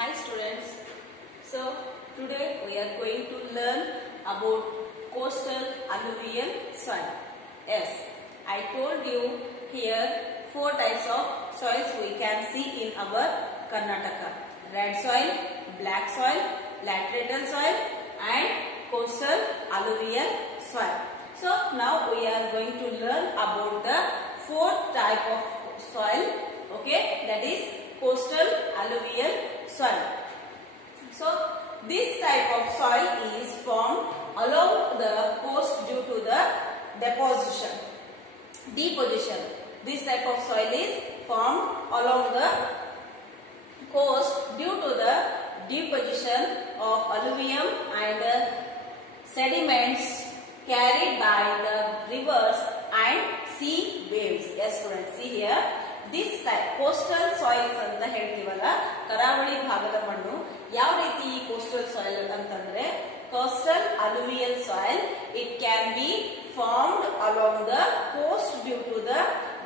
Hi students. So today we are going to learn about coastal alluvial soil. Yes, I told you here 4 types of soils we can see in our Karnataka. Red soil, black soil, laterital soil and coastal alluvial soil. So now we are going to learn about the 4th type of soil, okay, that is coastal alluvial soil. So this type of soil is formed along the coast due to the deposition. This type of soil is formed along the coast due to the deposition of alluvium and sediments carried by the rivers and sea waves. Yes students, see here. This type coastal soils ಅಂತ ಹೇಳ್ತೀವಲ್ಲ, ಕರಾವಳಿ ಭಾಗದ ಮಣ್ಣು ಯಾವ ರೀತಿ ಈ coastal soil ಅಂತಂದ್ರೆ coastal alluvial soil. It can be formed along the coast due to the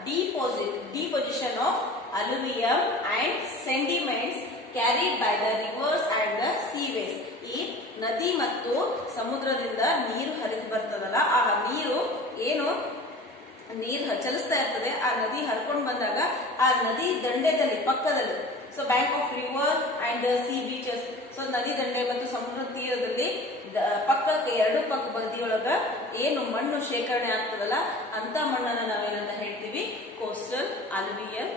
deposition of alluvium and sediments carried by the rivers and the seaways. ಈ ನದಿ ಮತ್ತು ಸಮುದ್ರದಿಂದ ನೀರು ಹರಿದು ಬರ್ತದಲ್ಲ, ಆ ನೀರು ಏನು ನೀರು ಚಲಿಸ್ತಾ ಇರ್ತದೆ, ಆ ನದಿ ಹರ್ಕೊಂಡು ಬಂದಾಗ ಆ ನದಿ ದಂಡೆದಲ್ಲಿ ಪಕ್ಕದಲ್ಲಿ, so bank of river and C beaches, so ನದಿ ದಂಡೆ ಮತ್ತು ಸಮುದ್ರ ತೀರದಲ್ಲಿ ಪಕ್ಕಕ್ಕೆ ಎರಡು ಪಕ್ಕ ಬದಿಯೊಳಗ ಏನು ಮಣ್ಣು ಶೇಖರಣೆ ಆಗ್ತದಲ್ಲ ಅಂತ ಮಣ್ಣನ್ನ ನಾವೇನಂತ ಹೇಳ್ತೀವಿ, ಕೋಸ್ಟಲ್ ಅಲುವಿಯಲ್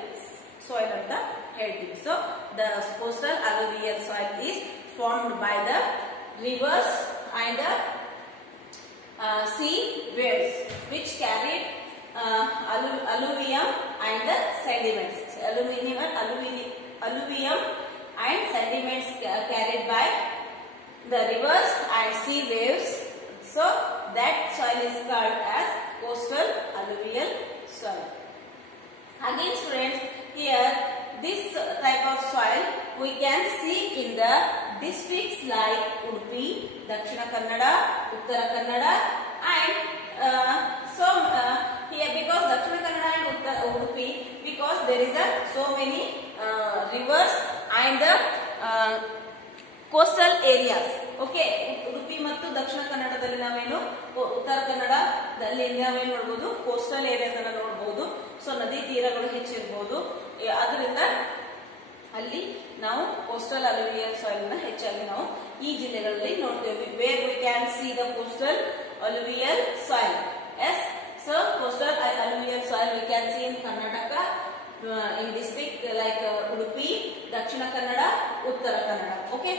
ಸಾಯಿಲ್ ಅಂತ ಹೇಳ್ತೀವಿ. So the coastal alluvial soil is formed by the rivers and sea waves which carried alluvium and sediments. Alluvium and sediments carried by the rivers and sea waves. So that soil is called as coastal alluvial soil. Again students, here this type of soil we can see in the districts like Udupi, Dakshina Kannada, Uttara Kannada and here because Dakshina Kannada and Udupi, because there is so many rivers and the coastal areas. Okay, Udupi ಮತ್ತು ದಕ್ಷಿಣ ಕನ್ನಡದಲ್ಲಿ ನಾವೇನು ಉತ್ತರ ಕನ್ನಡದಲ್ಲಿ ನಾವೇನು ನೋಡಬಹುದು, coastal areas ಅನ್ನು ನೋಡಬಹುದು. ಸೊ ನದಿ ತೀರಗಳು ಹೆಚ್ಚಿರಬಹುದು, ಅದರಿಂದ ಅಲ್ಲಿ ನಾವು ಕೋಸ್ಟಲ್ ಅಲುವಿಯಲ್ ಸಾಯಿಲ್ ನ ಹೆಚ್ಚಾಗಿ ನಾವು ಈ ಜಿಲ್ಲೆಗಳಲ್ಲಿ ನೋಡ್ತೇವೆ. Where we can see the coastal alluvial soil. Yes, so coastal alluvial soil we can see in Karnataka, in district like Udupi, Dakshina Kannada, Uttara Kannada. Okay,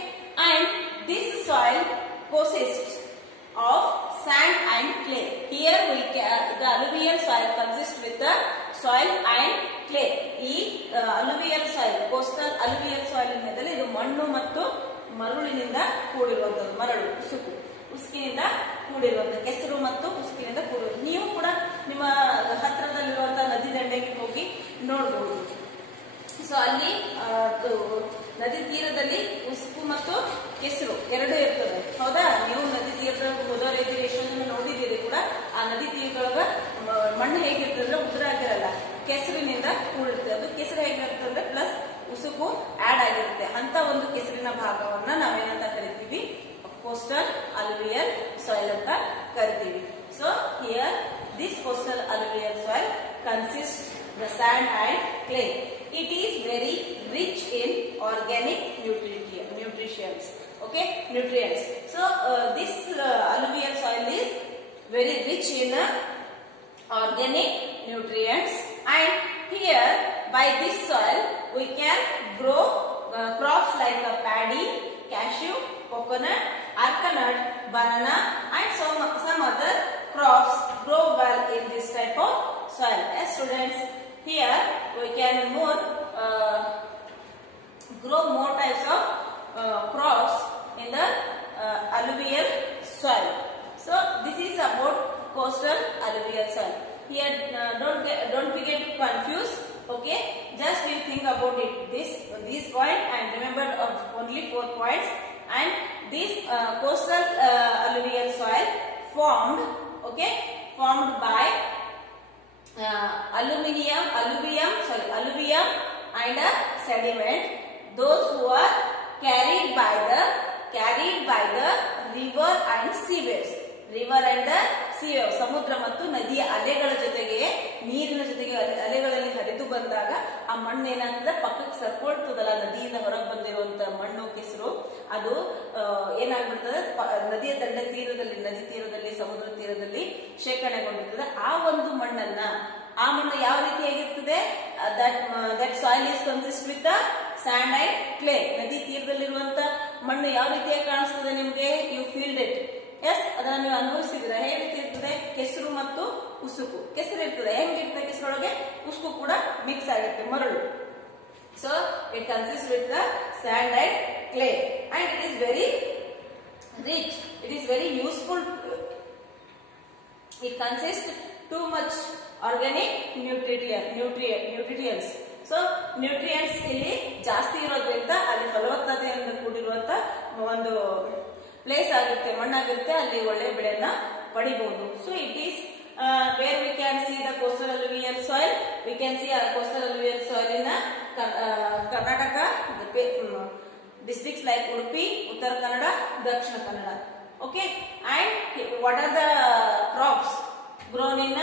and this soil consists of sand and clay. Here the alluvial soil consists with the soil and clay. ಈ alluvial soil, coastal alluvial soil ಮೇಲೆ ಇದು ಮಣ್ಣು ಮತ್ತು ಮರಳಿನಿಂದ ಕೂಡಿರುವಂತದ್ದು, ಮರಳು, ಉಸುಕಿನಿಂದ ಕೂಡಿರುವಂತಹ, ಕೆಸರು ಮತ್ತು ಉಸುಕಿನಿಂದ ಕೂಡಿರುವುದು. ನೀವು ಕೂಡ ನಿಮ್ಮ ಹತ್ತಿರದಲ್ಲಿರುವಂತಹ ನದಿ ದಂಡೆಗೆ ಹೋಗಿ ನೋಡಬಹುದು. ಸೊ ಅಲ್ಲಿ ನದಿ ತೀರದಲ್ಲಿ ಉಸುಕು ಮತ್ತು ಕೆಸರು ಎರಡು ಇರ್ತದೆ, ಹೌದಾ? ನೀವು ನದಿ ತೀರದ ಹೋದವರ ಎಷ್ಟೊಂದು ನೋಡಿದ್ದೀರಿ ಕೂಡ. ಆ ನದಿ ತೀರದೊಳಗ ಮಣ್ಣು ಹೇಗಿರ್ತದೆ, ಉದುರಾಗಿರಲ್ಲ, ಕೆಸರಿನಿಂದ ಕೂಡಿರುತ್ತೆ. ಅದು ಕೆಸರು ಹೇಗಿರ್ತದೆ ಪ್ಲಸ್ ಉಸುಕು ಆಡ್ ಆಗಿರುತ್ತೆ. ಅಂತ ಒಂದು ಕೆಸರಿನ ಭಾಗವನ್ನ ನಾವೇನಂತ ಕರಿತೀವಿ, ಕೋಸ್ಟಲ್ ಅಲುವಿಯಲ್ ಸಾಯಿಲ್ ಅಂತ ಕರಿತೀವಿ. So here this coastal alluvial soil consists the sand and clay. It is very rich in organic nutrients. Okay, nutrients. So this alluvial soil is very rich in organic nutrients, and here by this soil we can grow crops like paddy, cashew, coconut, arecanut, banana and some other crops grow well in this type of soil. As students, here we can grow more types of crops in the alluvial soil. So this is about coastal alluvial soil. Here don't get confused. Okay, just you think about it, this point and remember only 4 points. And this coastal alluvial soil formed by alluvium and sediment. Those who are carried by the river and sea waves. River and C wave, ಸಮುದ್ರ ಮತ್ತು ನದಿಯ ಅಲೆಗಳ ಜೊತೆಗೆ ನೀರಿನ ಜೊತೆಗೆ ಅಲೆಗಳಲ್ಲಿ ಹರಿದು ಬಂದಾಗ ಆ ಮಣ್ಣು ಏನಾಗ್ತದೆ ಪಕ್ಕಕ್ಕೆ ಸರ್ಕೊಳ್ತದಲ್ಲ, ನದಿಯಿಂದ ಹೊರಗೆ ಬಂದಿರುವಂತ ಮಣ್ಣು ಕೆಸರು ಅದು ಏನಾಗ್ಬಿಡ್ತದೆ ನದಿಯ ದಂಡ ತೀರದಲ್ಲಿ, ನದಿ ತೀರದಲ್ಲಿ, ಸಮುದ್ರ ತೀರದಲ್ಲಿ ಶೇಖರಣೆಗೊಂಡಿರ್ತದೆ. ಆ ಒಂದು ಮಣ್ಣನ್ನ, ಆ ಮಣ್ಣು ಯಾವ ರೀತಿಯಾಗಿರ್ತದೆ, that soil is consist with sand and clay. ನದಿ ತೀರದಲ್ಲಿರುವಂತ ಮಣ್ಣು ಯಾವ ರೀತಿಯಾಗಿ ಕಾಣಿಸ್ತದೆ ನಿಮ್ಗೆ? You field it. ಎಸ್, ಅದನ್ನ ನೀವು ಅನುಭವಿಸಿದ್ರೆ ಹೇಗೆ ರೀತಿ ಇರ್ತದೆ? ಕೆಸರು ಮತ್ತು ಉಸುಕು. ಕೆಸರು ಇರ್ತದೆ, ಹೆಂಗಿರ್ತದೆ ಕೆಸರೊಳಗೆ? ಉಸುಕು ಕೂಡ ಮಿಕ್ಸ್ ಆಗಿರುತ್ತೆ, ಮರಳು. So it consist with the sand and clay and it is very rich, it is very useful. It consist too much organic nutrients. So nutrients ಇಲ್ಲಿ ಜಾಸ್ತಿ ಇರೋದ್ರಿಂದ ಅಲ್ಲಿ ಫಲವತ್ತತೆಯಿಂದ ಕೂಡಿರುವಂತ ಒಂದು ಪ್ಲೇಸ್ ಆಗಿರುತ್ತೆ, ಮಣ್ಣಾಗಿರುತ್ತೆ, ಅಲ್ಲಿ ಒಳ್ಳೆ ಬೆಳೆಯನ್ನ ಪಡಿಬಹುದು. So it is where we can see the coastal alluvial soil. We can C coastal alluvial soil in Karnataka districts like Udupi, Uttar Kannada, Dakshina Kannada. Okay, and what are the crops grown in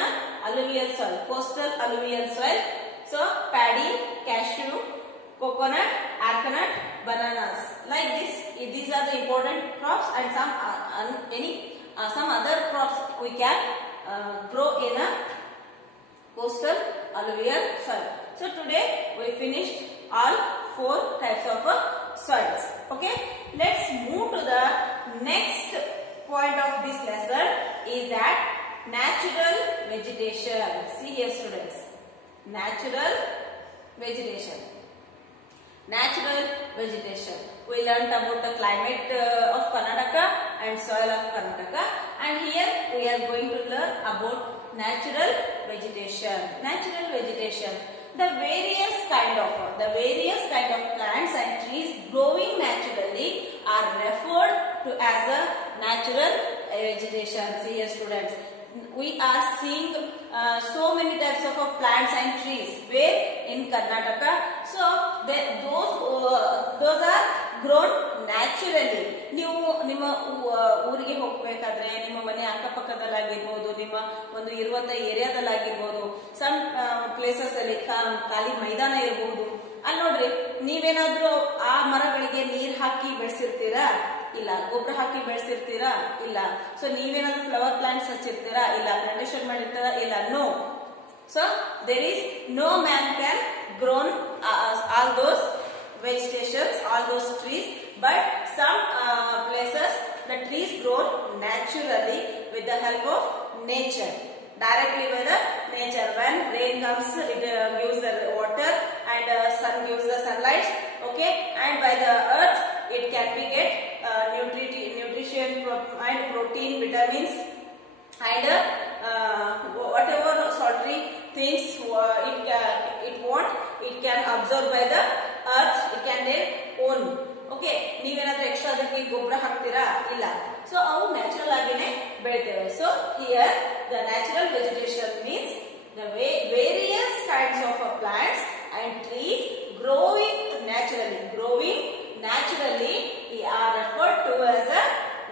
alluvial soil, coastal alluvial soil? So paddy, cashew, coconut, arecanut, bananas. Like this, these are the important crops, and some other crops we can grow in a coastal alluvial soil. So today we finished all 4 types of soils. Okay, let's move to the next point of this lesson, is that natural vegetation. See here students, natural vegetation. Natural vegetation. We learnt about the climate of Karnataka and soil of Karnataka, and here we are going to learn about natural vegetation. Natural vegetation. The various kind of plants and trees growing naturally are referred to as a natural vegetation. See here students, we are seeing so many types of plants and trees where in Karnataka. So those are grown naturally. ನೀವು ನಿಮ್ಮ ಊರಿಗೆ ಹೋಗ್ಬೇಕಾದ್ರೆ ನಿಮ್ಮ ಮನೆ ಅಕ್ಕಪಕ್ಕದಲ್ಲಾಗಿರ್ಬೋದು, ನಿಮ್ಮ ಒಂದು ಇರುವಂತ ಏರಿಯಾದಲ್ಲಾಗಿರ್ಬೋದು, ಸಮ್ ಪ್ಲೇಸಸ್ ಅಲ್ಲಿ ಖಾಲಿ ಮೈದಾನ ಇರಬಹುದು, ಅಲ್ಲಿ ನೋಡ್ರಿ ನೀವೇನಾದ್ರೂ ಆ ಮರಗಳಿಗೆ ನೀರ್ ಹಾಕಿ ಬೆಳೆಸಿರ್ತೀರಾ? ಇಲ್ಲ. ಗೊಬ್ಬರ ಹಾಕಿ ಬೆಳೆಸಿರ್ತೀರಾ? ಇಲ್ಲ. ಸೊ ನೀವೇನಾದ್ರೂ ಫ್ಲವರ್ ಪ್ಲಾಂಟ್ಸ್ ಹಚ್ಚಿರ್ತೀರಾ? ಇಲ್ಲ. ಪ್ಲಾಂಟೇಶನ್ ಮಾಡಿರ್ತೀರಾ? ಇಲ್ಲ. No. So there is no man can grown all those vegetations, all those trees, but some places the trees grow naturally with the help of nature, directly by the nature. When rain comes, it gives the water, and sun gives the sunlight. Okay, and by the earth it can be get nutrition and protein, vitamins, and whatever salty things it can absorb by the earth, it can their own. Okay, ನೀವೇನಾದ್ರೂ extra ಅದಕ್ಕೆ ಗೊಬ್ಬರ ಹಾಕ್ತೀರಾ? ಇಲ್ಲ. So ಅವು natural ಆಗಿನೇ ಬೆಳಿತೇವೆ. So here the natural vegetation means the various kinds of plants and trees growing naturally are referred to as a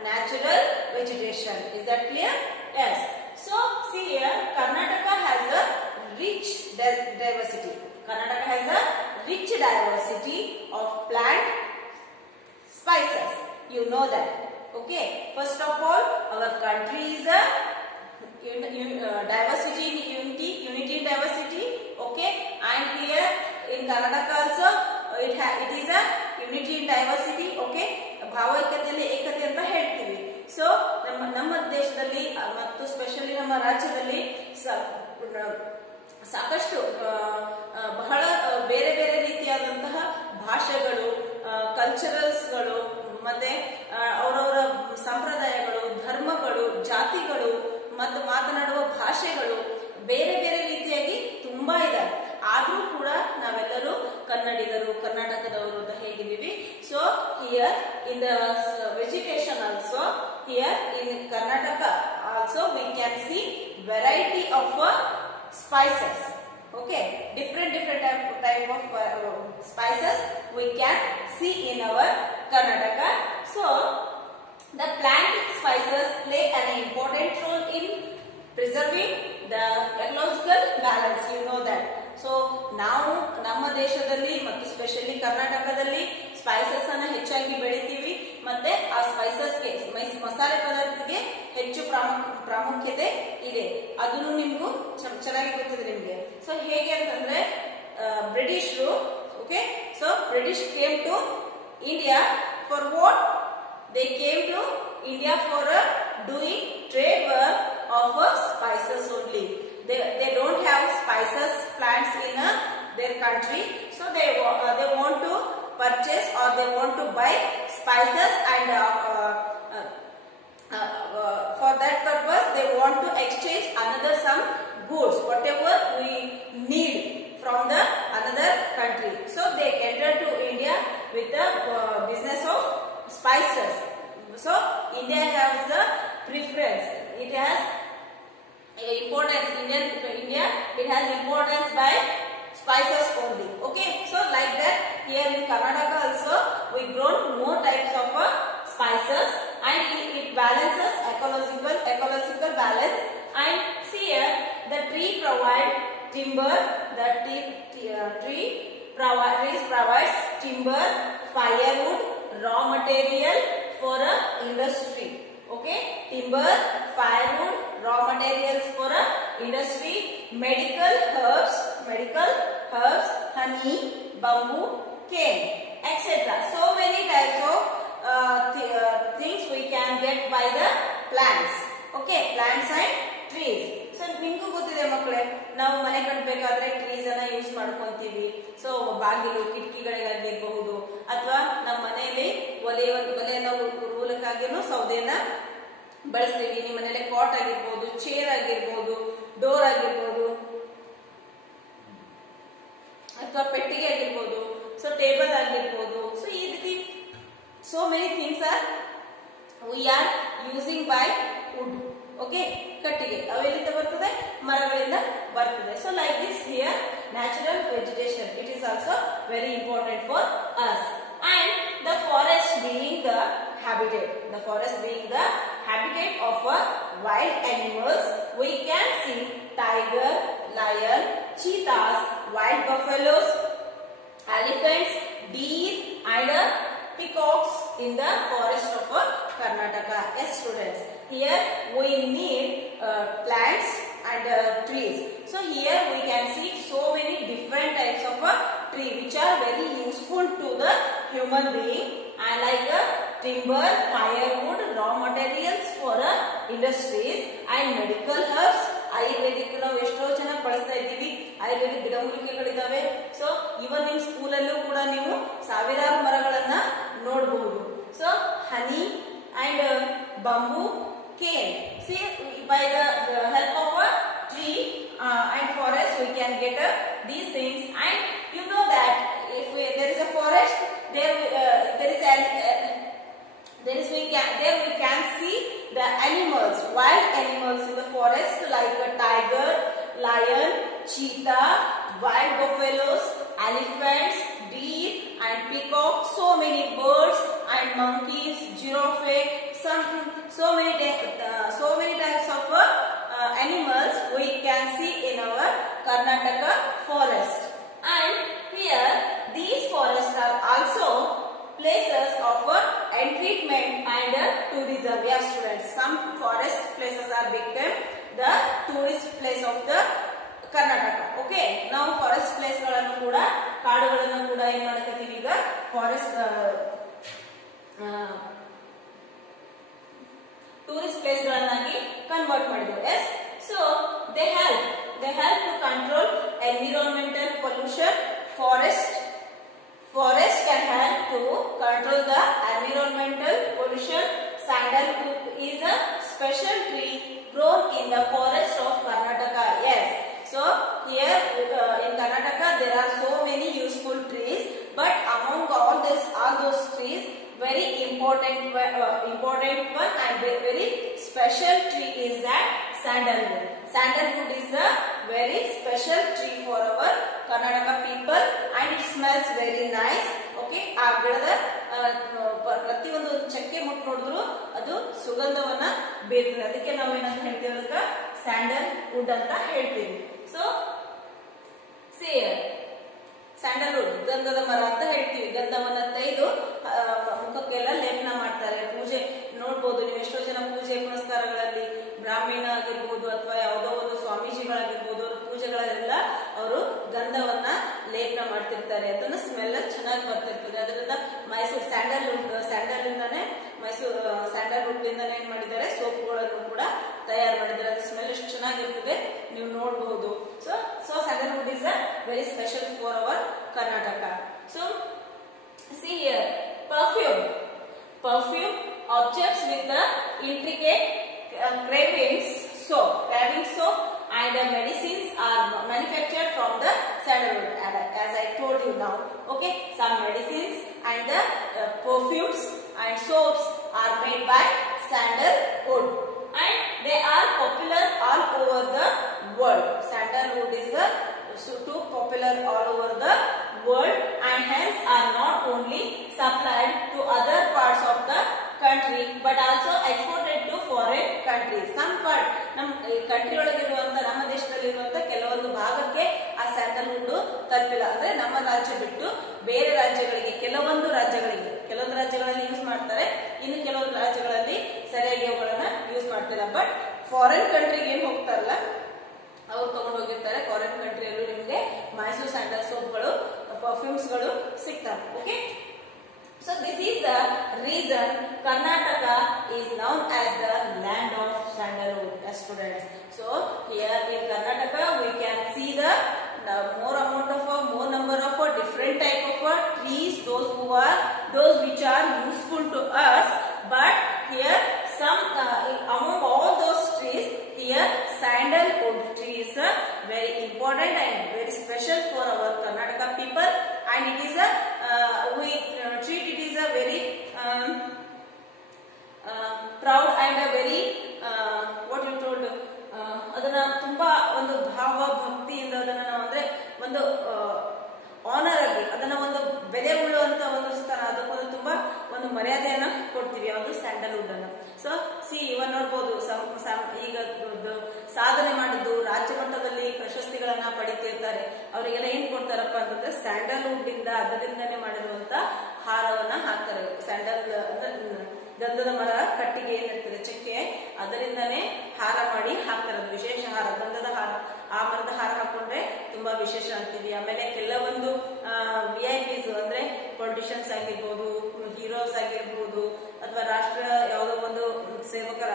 natural vegetation. Is that clear? Yes. So see here, Karnataka has a rich diversity. Karnataka has a rich diversity of plant spices. You know that. Okay. First of all, our country is a diversity in unity in diversity. Okay. And here in Karnataka also it is a unity in diversity. Okay. ಭಾವೈಕ್ಯತೆಯಲ್ಲಿ ಏಕತೆ ಅಂತ ಹೇಳ್ತೀವಿ. ಸೊ ನಮ್ಮ ದೇಶದಲ್ಲಿ ಮತ್ತು ಸ್ಪೆಷಲಿ ನಮ್ಮ ರಾಜ್ಯದಲ್ಲಿ ಸಾಕಷ್ಟು ಬಹಳ ಬೇರೆ ಬೇರೆ ರೀತಿಯಾದಂತಹ ಭಾಷೆಗಳು, ಕಲ್ಚರಲ್ಸ್ಗಳು, ಮತ್ತೆ ಅವರವರ ಸಂಪ್ರದಾಯಗಳು, ಧರ್ಮಗಳು, ಜಾತಿಗಳು ಮತ್ತು ಮಾತನಾಡುವ ಭಾಷೆಗಳು ಬೇರೆ ಬೇರೆ ರೀತಿಯಾಗಿ ತುಂಬಾ ಇದೆ. ಆದ್ರೂ ಕೂಡ ನಾವೆಲ್ಲರೂ ಕನ್ನಡಿಗರು, ಕರ್ನಾಟಕದವರು ಅಂತ ಹೇಳಿದೀವಿ. So here in the vegetation also, here in Karnataka also we can see variety of spices. Okay, different type of spices we can see in our Karnataka. So the plant spices play an important role in preserving the ecological balance. You know that. So ನಾವು ನಮ್ಮ ದೇಶದಲ್ಲಿ ಮತ್ತು ಸ್ಪೆಷಲಿ ಕರ್ನಾಟಕದಲ್ಲಿ ಸ್ಪೈಸಸ್ ಅನ್ನ ಹೆಚ್ಚಾಗಿ ಬೆಳಿತೀವಿ. ಮತ್ತೆ ಆ ಸ್ಪೈಸಸ್ಗೆ ಮಸಾಲೆ ಪದಾರ್ಥಕ್ಕೆ ಹೆಚ್ಚು ಪ್ರಾಮುಖ್ಯತೆ ಇದೆ. ಅದನ್ನು ನಿಮ್ಗೂ ಚೆನ್ನಾಗಿ ಗೊತ್ತಿದೆ ನಿಮ್ಗೆ. ಸೊ ಹೇಗೆ ಅಂತಂದ್ರೆ ಬ್ರಿಟಿಷರು, okay, so British came to India for what? They came to India for doing trade work of spices only. They don't have spices plants in their country, so they want to purchase or they want to buy spices, and for that purpose they want to exchange another some goods, whatever we need from the another country. So they entered to India with the business of spices. So India has the preference. It has importance. India it has importance by spices only. Okay. So like that here in Karnataka also we grown more types of spices, and it balances ecological balance. And see here the tree provide timber. The tree provides timber, firewood, raw material for industry. Okay, timber, firewood, raw materials for industry, medical herbs, honey, bamboo, cane, etc. So many types of things we can get by the plants. Okay, plants and trees. So ನಿಮಗೂ ಗೊತ್ತಿದೆ ಮಕ್ಕಳೇ, ನಾವು ಮನೆ ಕಟ್ಟಬೇಕಾದ್ರೆ ಟ್ರೀಸ್ ಅನ್ನ ಯೂಸ್ ಮಾಡ್ಕೊಂತೀವಿ. ಸೊ ಬಾಗಿಲು ಕಿಟಕಿಗಳಿಗಾಗಿರಬಹುದು, ಅಥವಾ ನಮ್ಮ ಮನೆಯಲ್ಲಿ ಒಲೆಯನ್ನ ಉರುವಲಕ್ಕಾಗಿನೂ ಸೌದೆಯನ್ನ ಬಳಸ್ತೀವಿ. ನಿಮ್ಮ ಮನೆಯಲ್ಲಿ ಕಾಟ್ ಆಗಿರ್ಬೋದು, ಚೇರ್ ಆಗಿರ್ಬೋದು, ಡೋರ್ ಆಗಿರ್ಬೋದು, ಅಥವಾ ಪೆಟ್ಟಿಗೆ ಆಗಿರ್ಬೋದು, ಸೊ ಟೇಬಲ್ ಆಗಿರ್ಬೋದು. ಸೊ ಈ ರೀತಿ so many things are we are using by wood. Okay, ಕಟ್ಟಿಗೆ ಅವೆಲ್ಲಿಂದ ಬರ್ತದೆ? ಮರಗಳಿಂದ ಬರ್ತದೆ. So like this here natural vegetation, it is also very important for us. And the forest being the habitat of wild animals, we can see tiger, lion, cheetahs, wild buffaloes, elephants, deer and peacocks in the forest of Karnataka. Yes students, here we need plants and trees. So here we can see so many different types of tree which are very useful to the human being, and like timber, firewood, raw materials for industries, and medical herbs. Ayurvedic ನಾವು ಎಷ್ಟೋ ಜನ ಬಳಸ್ತಾ ಇದ್ದೀವಿ. ಆಯುರ್ವೇದಿಕ್ ಗಿಡಮೂಲಿಕೆಗಳಿದಾವೆ. ಸೊ ಇವನ್ ನಿಮ್ ಸ್ಕೂಲಲ್ಲೂ ಕೂಡ ನೀವು ಸಾವಿರಾರು ಮರಗಳನ್ನ ನೋಡಬಹುದು. ಸೊ ಹನಿ and bamboo, cane. See, by the help of a tree and forest we can get these things. And you know that if there is a forest, there we can see the animals, wild animals in the forest, like a tiger, lion, cheetah, wild buffaloes, elephants, deer and peacock. So many birds and monkeys, giraffe, so many types of animals we can see in our Karnataka forest. And here these forests are also places of entertainment and tourism. Yes students, some forest places are become the tourist place of the Karnataka. Okay, now forest place ಗಳನ್ನು ಕೂಡ ಕಾಡುಗಳನ್ನು ಕೂಡ ಏನು ಮಾಡಕತ್ತೀವಿ ಈಗ forest tourist place ಗಳನ್ನಾಗಿ convert ಮಾಡಿದ್ರು. Yes, so they help to control environmental pollution. Forest can help to control the environmental pollution. Sandalwood is a special tree grown in the forest of Karnataka. Yes, so here in Karnataka there are so many useful trees, but among all those trees, very important one and very special tree is that sandalwood. Sandalwood is a very special tree for our Karnataka people, and it smells very nice. Okay, ಆ ಗಿಡದ ಸುಗಂಧವನ್ನ ಬೀರ್ತದೆ. ಅದಕ್ಕೆ ನಾವೇನಂತ ಹೇಳ್ತೀವಿ, ಅದಕ್ಕೆ sandal wood ಅಂತ ಹೇಳ್ತೀವಿ. ಸೊ ಸ್ಯಾಂಡಲ್ವುಡ್ ಗಂಧದ ಮರ ಅಂತ ಹೇಳ್ತೀವಿ. ಗಂಧವನ್ನ ತೆಗೆದು ಮುಖಕ್ಕೆಲ್ಲ ಲೇಪನ ಮಾಡ್ತಾರೆ. ಪೂಜೆ ನೋಡ್ಬೋದು ನೀವು, ಎಷ್ಟೋ ಜನ ಪೂಜೆ ಪುನಸ್ಕಾರಗಳಲ್ಲಿ ಬ್ರಾಹ್ಮಣ ಆಗಿರ್ಬೋದು ಅಥವಾ ಯಾವುದೋ ಒಂದು ಸ್ವಾಮೀಜಿಗಳಾಗಿರ್ಬೋದು, ಅವ್ರ ಪೂಜೆಗಳೆಲ್ಲ ಅವರು ಗಂಧವನ್ನ ಲೇಪನ ಮಾಡ್ತಿರ್ತಾರೆ. ಅದನ್ನ ಸ್ಮೆಲ್ ಚೆನ್ನಾಗಿ ಬರ್ತಿರ್ತದೆ. ಅದರಿಂದ ಮೈಸೂರು ಸ್ಯಾಂಡಲ್ವುಡ್ನೇ ಸ್ಯಾಂಡಲ್ವುಡ್ ಇಂದಾನೆ ಏನ್ ಮಾಡಿದ್ದಾರೆ, ಸೋಪ್ಗಳನ್ನು ಕೂಡ ತಯಾರು ಮಾಡಿದ್ದಾರೆ. ಅದು ಸ್ಮೆಲ್ ಎಷ್ಟು ಚೆನ್ನಾಗಿರ್ತದೆ ನೀವು ನೋಡಬಹುದು. So Sandalwood is a very special for our Karnataka. So see here, perfume objects with the intricate carving soap and medicines are manufactured from the sandalwood, as I told you now. Okay, some medicines and the perfumes and soaps are made by sandalwood and they are popular all over the world. Sandalwood is too popular all over the world and hence are not only supplied to other parts of the country but also exported to foreign countries. Some part ನಮ್ಮ ಕಂಟ್ರಿ ಒಳಗಿರುವಂತ, ನಮ್ಮ ದೇಶದಲ್ಲಿರುವಂತ ಕೆಲವೊಂದು ಭಾಗಕ್ಕೆ ಆ ಸ್ಯಾಂಡಲ್ವುಡ್ ತಲುಪಿಲ್ಲ. ಅಂದ್ರೆ ನಮ್ಮ ರಾಜ್ಯ ಬಿಟ್ಟು ಬೇರೆ ರಾಜ್ಯಗಳಿಗೆ, ಕೆಲವೊಂದು ರಾಜ್ಯಗಳಲ್ಲಿ ಯೂಸ್ ಮಾಡ್ತಾರೆ, ಇನ್ನು ಕೆಲವೊಂದು ರಾಜ್ಯಗಳಲ್ಲಿ ಸರಿಯಾಗಿ ಅವುಗಳನ್ನ ಯೂಸ್ ಮಾಡ್ತಿಲ್ಲ. ಬಟ್ ಫಾರಿನ್ ಕಂಟ್ರಿಗೆ ಏನ್ ಹೋಗ್ತಾರಲ್ಲ ಅವ್ರು ತಗೊಂಡು ಹೋಗಿರ್ತಾರೆ. ಫಾರಿನ್ ಕಂಟ್ರಿಯಲ್ಲೂ ನಿಮ್ಗೆ ಮೈಸೂರು ಸ್ಯಾಂಡಲ್ ಸೋಪ್ಗಳು, ಪರ್ಫ್ಯೂಮ್ಸ್ ಗಳು ಸಿಗ್ತವೆ. Okay, so this is the reason Karnataka is known as the land of sandalwood, students. So here in Karnataka we can see the more number of different type of trees, those which are useful to us. But here some among all those trees, here sandalwood tree is very important and very special for our Karnataka people, and it is we treat it is a very proud and a very what you told, ಅದನ್ನ ತುಂಬಾ ಒಂದು ಭಾವ ಭಕ್ತಿಯಿಂದ ಅದನ್ನ ನಾವು ಅಂದ್ರೆ ಒಂದು ಆನರ್ ಆಗಿ ಅದನ್ನ ಒಂದು ಬೆಲೆ ಉಳ್ಳುವಂತ ಒಂದು ಸ್ಥಳ, ಅದಕ್ಕೊಂದು ತುಂಬಾ ಒಂದು ಮರ್ಯಾದೆಯನ್ನ ಕೊಡ್ತೀವಿ, ಯಾವುದು ಸ್ಯಾಂಡಲ್ವುಡ್ ಅನ್ನು. ಸೊ ಇವನ್ ನೋಡ್ಬೋದು, ಈಗ ಸಾಧನೆ ಮಾಡಿದ್ದು ರಾಜ್ಯ ಮಟ್ಟದಲ್ಲಿ ಪ್ರಶಸ್ತಿಗಳನ್ನ ಪಡಿತಿರ್ತಾರೆ. ಅವರಿಗೆಲ್ಲ ಏನ್ ಕೊಡ್ತಾರಪ್ಪ ಅಂತಂದ್ರೆ ಸ್ಯಾಂಡಲ್ವುಡ್ ಇಂದ ಅದರಿಂದನೇ ಮಾಡಿರುವಂತ ಹಾರವನ್ನ ಹಾಕ್ತಾರೆ. ಗಂಧದ ಮರ ಕಟ್ಟಿಗೆ ಏನಿರ್ತದೆ, ಚಕ್ಕೆ, ಅದರಿಂದನೇ ಹಾರ ಮಾಡಿ ಹಾಕ್ತಾರೆ. ಅದು ವಿಶೇಷ ಹಾರ, ಗಂಧದ ಹಾರ, ಆ ಮರದ ಹಾರ ಹಾಕೊಂಡ್ರೆ ತುಂಬಾ ವಿಶೇಷ ಅಂತೀವಿ. ಆಮೇಲೆ ಕೆಲವೊಂದು VIP ಅಂದ್ರೆ ಪೊಲಿಟಿಷಿಯನ್ಸ್ ಆಗಿರ್ಬೋದು, ಹೀರೋಸ್ ಆಗಿರ್ಬೋದು, ಅಥವಾ ರಾಷ್ಟ್ರ ಯಾವುದೋ ಒಂದು ಸೇವಕರ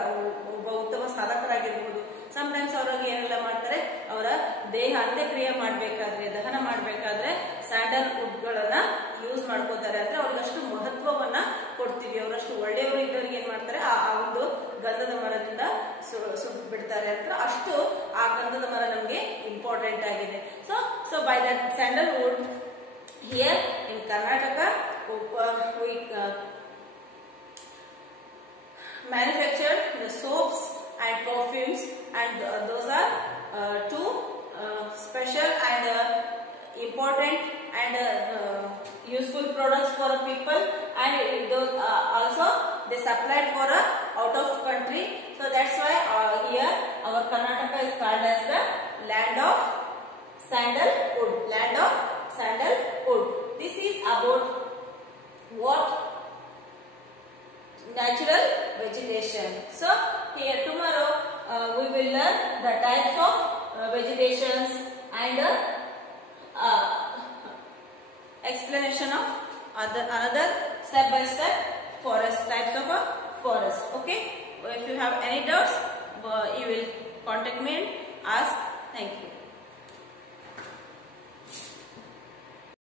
ಒಬ್ಬ ಉತ್ತಮ ಸಾಧಕರಾಗಿರ್ಬೋದು, ಸಮಟೈಮ್ಸ್ ಅವ್ರಿಗೆ ಏನೆಲ್ಲ ಮಾಡ್ತಾರೆ, ಅವರ ದೇಹ ಅಂತ್ಯಕ್ರಿಯೆ ಮಾಡ್ಬೇಕಾದ್ರೆ, ದಹನ ಮಾಡ್ಬೇಕಾದ್ರೆ ಸ್ಯಾಂಡಲ್ವುಡ್ ಗಳನ್ನ ಯೂಸ್ ಮಾಡ್ಕೋತಾರೆ. ಅಂದ್ರೆ ಅವ್ರಿಗಷ್ಟು ಮಹತ್ವವನ್ನ ಕೊಡ್ತೀವಿ. ಅವರಷ್ಟು ಒಳ್ಳೆಯವರು ಇದ್ದವ್ರಿಗೆ ಏನ್ ಮಾಡ್ತಾರೆ, ಆ ಒಂದು ಗಂಧದ ಮರದಿಂದ ಬಿಡ್ತಾರೆ ಅಂತ, ಅಷ್ಟು ಆ ಗಂಧದ ಮರ ನಮ್ಗೆ ಇಂಪಾರ್ಟೆಂಟ್ ಆಗಿದೆ. So by that Sandalwood here in Karnataka we manufactured the soaps and perfumes, and those are two special and important and useful products for the people, and those also they supplied for out of country. So that's why here our Karnataka is called as the land of sandalwood. Land of sandalwood. This is about what? Natural vegetation. So here tomorrow we will learn the types of vegetations and explanation of another step by step forest types of a forest. Okay, if you have any doubts you will contact me and ask. Thank you.